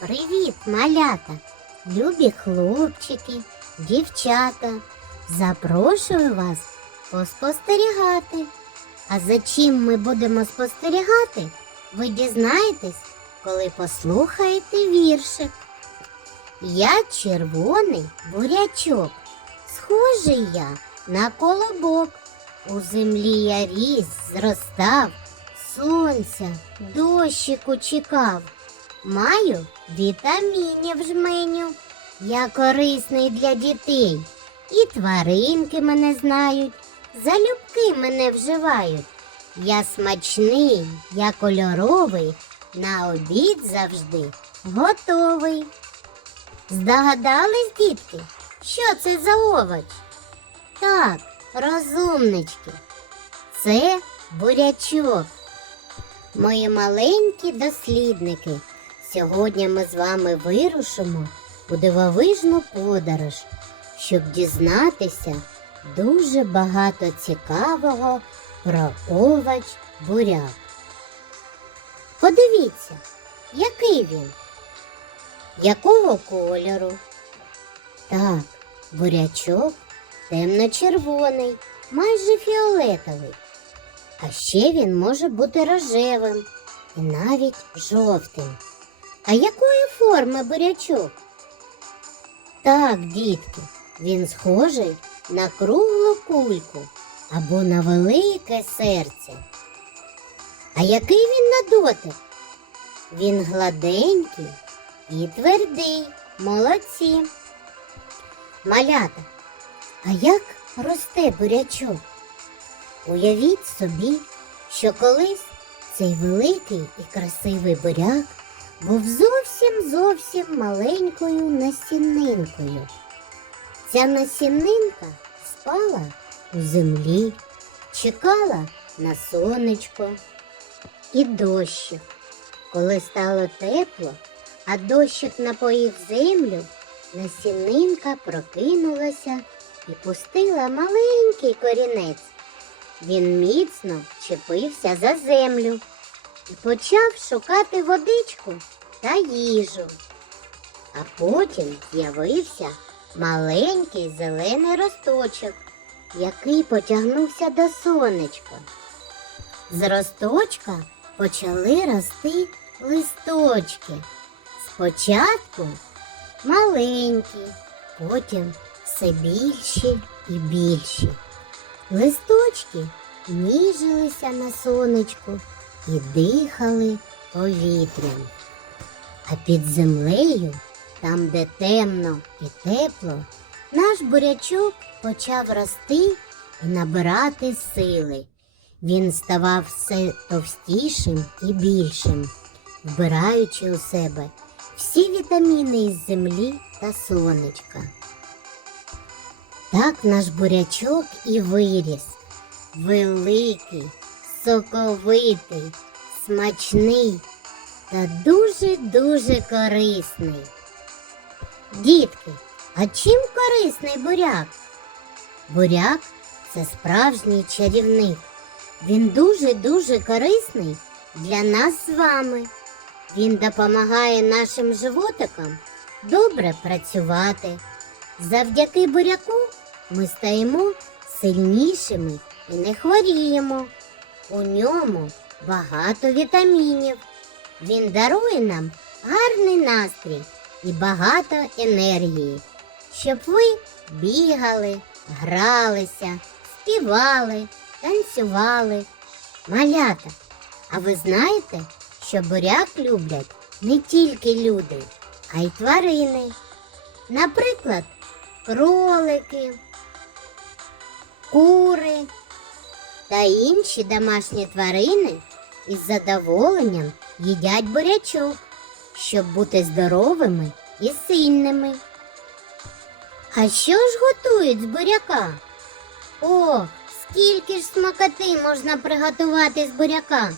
Привіт, малята, любі хлопчики, дівчата. Запрошую вас поспостерігати. А за чим ми будемо спостерігати, ви дізнаєтесь, коли послухаєте віршик. Я червоний бурячок, схожий я на колобок. У землі я ріс, зростав, сонця, дощику чекав. Маю вітамінів жменю. Я корисний для дітей. І тваринки мене знають, залюбки мене вживають. Я смачний, я кольоровий, на обід завжди готовий. Здогадались, дітки, що це за овоч? Так, розумнички. Це бурячок. Мої маленькі дослідники. Сьогодні ми з вами вирушимо у дивовижну подорож, щоб дізнатися дуже багато цікавого про овоч буряк. Подивіться, який він, якого кольору. Так, бурячок темно-червоний, майже фіолетовий. А ще він може бути рожевим і навіть жовтим. А якої форми бурячок? Так, дітки, він схожий на круглу кульку або на велике серце. А який він на дотик? Він гладенький і твердий, молодці. Малята, а як росте бурячок? Уявіть собі, що колись цей великий і красивий буряк був зовсім зовсім маленькою насінинкою. Ця насінинка спала у землі, чекала на сонечко і дощик. Коли стало тепло, а дощик напоїв землю, насінинка прокинулася і пустила маленький корінець. Він міцно вчепився за землю і почав шукати водичку та їжу. А потім з'явився маленький зелений росточок, який потягнувся до сонечка. З росточка почали рости листочки. Спочатку маленькі, потім все більші і більші. Листочки ніжилися на сонечку і дихали повітрям. А під землею, там, де темно і тепло, наш бурячок почав рости і набирати сили. Він ставав все товстішим і більшим, вбираючи у себе всі вітаміни із землі та сонечка. Так наш бурячок і виріс. Великий, соковитий, смачний та дуже-дуже корисний. Дітки, а чим корисний буряк? Буряк це справжній чарівник. Він дуже-дуже корисний для нас з вами. Він допомагає нашим животикам добре працювати. Завдяки буряку ми стаємо сильнішими і не хворіємо. У ньому багато вітамінів. Він дарує нам гарний настрій і багато енергії, щоб ви бігали, гралися, співали, танцювали. Малята, а ви знаєте, що буряк люблять не тільки люди, а й тварини. Наприклад, кролики, кури та інші домашні тварини із задоволенням їдять бурячок, щоб бути здоровими і сильними. А що ж готують з буряка? О, скільки ж смакоти можна приготувати з буряка?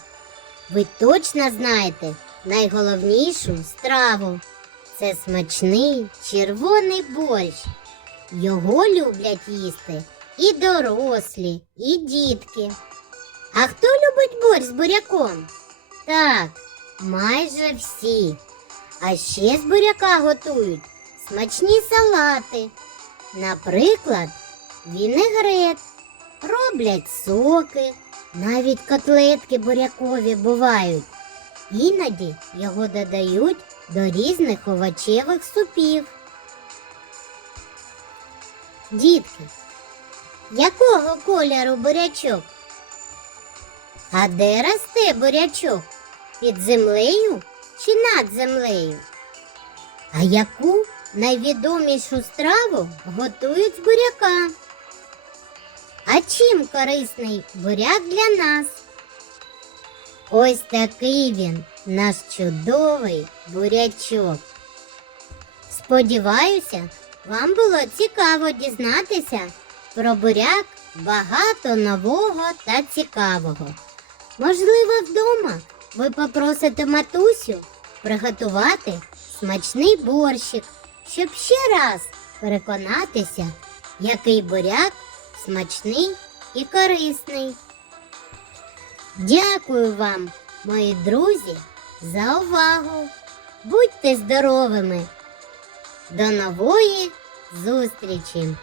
Ви точно знаєте найголовнішу страву. Це смачний червоний борщ. Його люблять їсти і дорослі, і дітки. А хто любить борщ з буряком? Так, майже всі. А ще з буряка готують смачні салати. Наприклад, вінегрет, роблять соки, навіть котлетки бурякові бувають. Іноді його додають до різних овочевих супів. Дітки, якого кольору бурячок? А де росте бурячок? Під землею чи над землею? А яку найвідомішу страву готують з буряка? А чим корисний буряк для нас? Ось такий він, наш чудовий бурячок. Сподіваюся, вам було цікаво дізнатися про буряк багато нового та цікавого. Можливо, вдома ви попросите матусю приготувати смачний борщик, щоб ще раз переконатися, який буряк смачний і корисний. Дякую вам, мої друзі, за увагу. Будьте здоровими! До нової зустрічі!